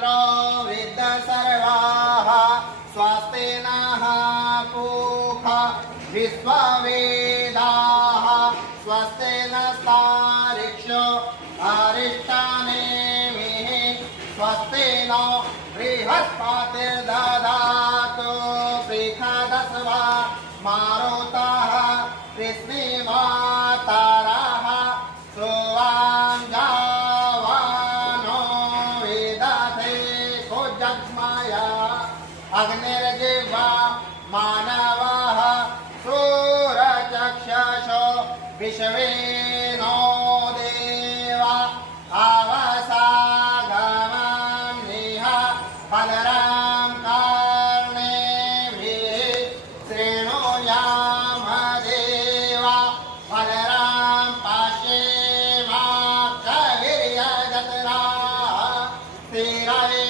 वेद सर्वाः स्वस्ति नः पूषा विश्ववेदाः स्वस्ति नस्तार्क्ष्यो अरिष्टानेमिः स्वस्ति नो बृहस्पतिर्दधातु बृहदस्वा मारुतः कृष्णिमातरः सुवाञ्जावानो वेदते कुजग्मया अग्निर्जिह्वा मानवः सूरचक्षुषो विश्वेनो देवा आवसागमनिह फलरां कर्णेभिः शृणुयामदेवा फलरां पश्येमाक्षवीर्यजत्राः स्थिरवे